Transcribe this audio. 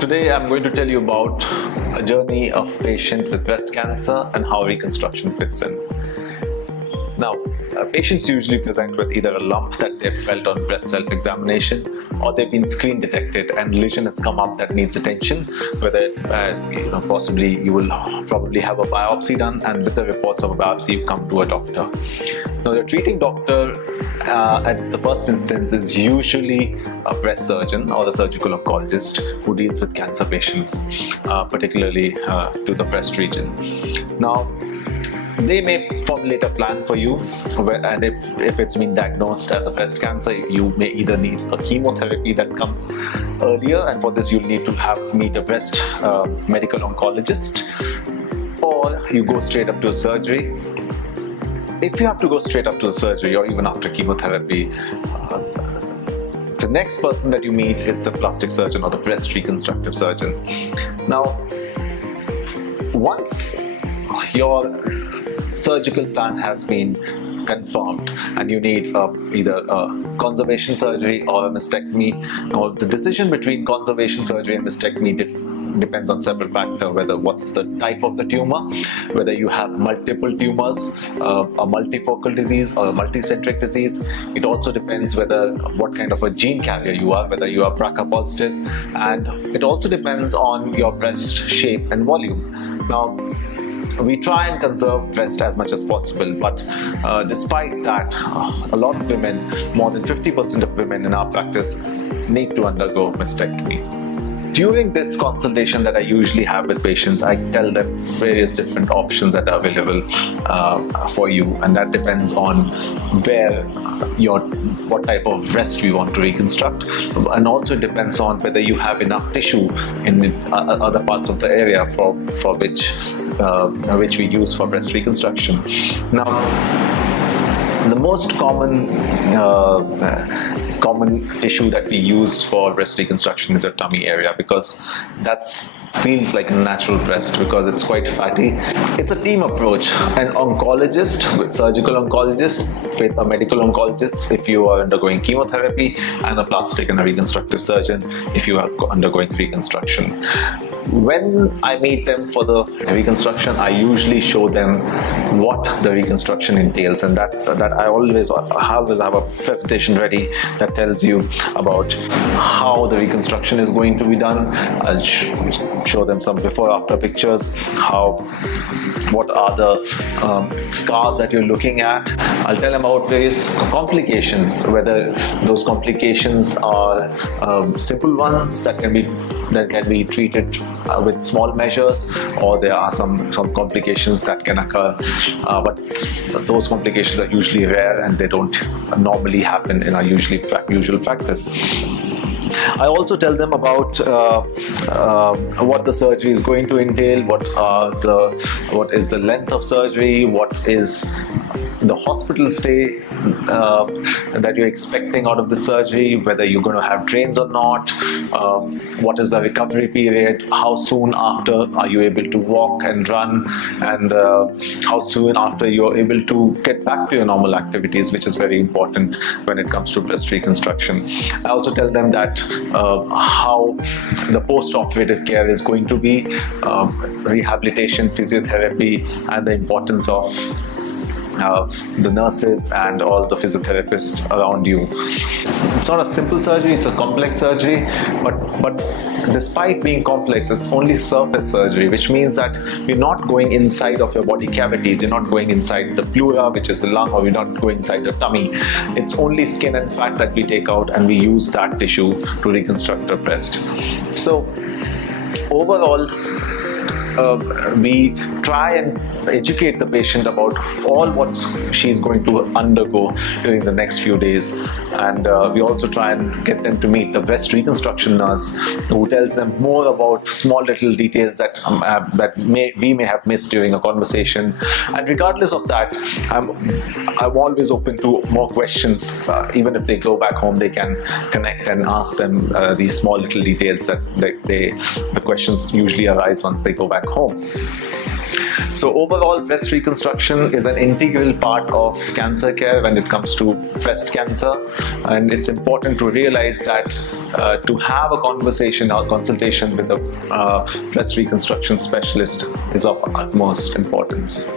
Today I'm going to tell you about a journey of a patient with breast cancer and how reconstruction fits in. Now, patients usually present with either a lump that they've felt on breast self-examination, or they've been screen detected and lesion has come up that needs attention, whether possibly you will probably have a biopsy done, and with the reports of a biopsy you come to a doctor. Now, the treating doctor at the first instance is usually a breast surgeon or a surgical oncologist who deals with cancer patients, particularly to the breast region. Now, they may formulate a plan for you, and if it's been diagnosed as a breast cancer, you may either need a chemotherapy that comes earlier, and for this you'll need to meet a breast medical oncologist, or you go straight up to surgery. If you have to go straight up to surgery or even after chemotherapy, the next person that you meet is the plastic surgeon or the breast reconstructive surgeon. Now, once your surgical plan has been confirmed and you need either a conservation surgery or a mastectomy. Now, the decision between conservation surgery and mastectomy depends on several factors, whether what's the type of the tumor, whether you have multiple tumors, a multifocal disease or a multicentric disease. It also depends what kind of a gene carrier you are, whether you are BRCA positive, and it also depends on your breast shape and volume. Now, we try and conserve breast as much as possible, but despite that, a lot of women, more than 50% of women in our practice, need to undergo mastectomy. During this consultation that I usually have with patients, I tell them various different options that are available for you, and that depends on what type of breast we want to reconstruct, and also it depends on whether you have enough tissue in the other parts of the area for which we use for breast reconstruction. Now, the most common tissue that we use for breast reconstruction is the tummy area, because that feels like a natural breast because it's quite fatty. It's a team approach. An oncologist, surgical oncologist, with a medical oncologist if you are undergoing chemotherapy, and a plastic and a reconstructive surgeon if you are undergoing reconstruction. When I meet them for the reconstruction, I usually show them what the reconstruction entails, and that I always have a presentation ready that tells you about how the reconstruction is going to be done. I'll show them some before-after pictures, what are the scars that you're looking at. I'll tell them about various complications, whether those complications are simple ones that can be treated with small measures, or there are some complications that can occur, but those complications are usually rare and they don't normally happen in our usual practice. I also tell them about what the surgery is going to entail, what is the length of surgery, what is the hospital stay that you're expecting out of the surgery, whether you're going to have drains or not, what is the recovery period, how soon after are you able to walk and run, and how soon after you're able to get back to your normal activities, which is very important when it comes to breast reconstruction. I also tell them that how the post-operative care is going to be, rehabilitation, physiotherapy, and the importance of the nurses and all the physiotherapists around you. It's not a simple surgery, it's a complex surgery, but despite being complex, it's only surface surgery, which means that you're not going inside of your body cavities, you're not going inside the pleura, which is the lung, or you're not going inside the tummy. It's only skin and fat that we take out, and we use that tissue to reconstruct the breast. So overall, we try and educate the patient about all what she's going to undergo during the next few days, and we also try and get them to meet the breast reconstruction nurse, who tells them more about small little details that we may have missed during a conversation. And regardless of that, I'm always open to more questions. Even if they go back home, they can connect and ask them these small little details that the questions usually arise once they go back home. So overall, breast reconstruction is an integral part of cancer care when it comes to breast cancer, and it's important to realize that to have a conversation or consultation with a breast reconstruction specialist is of utmost importance.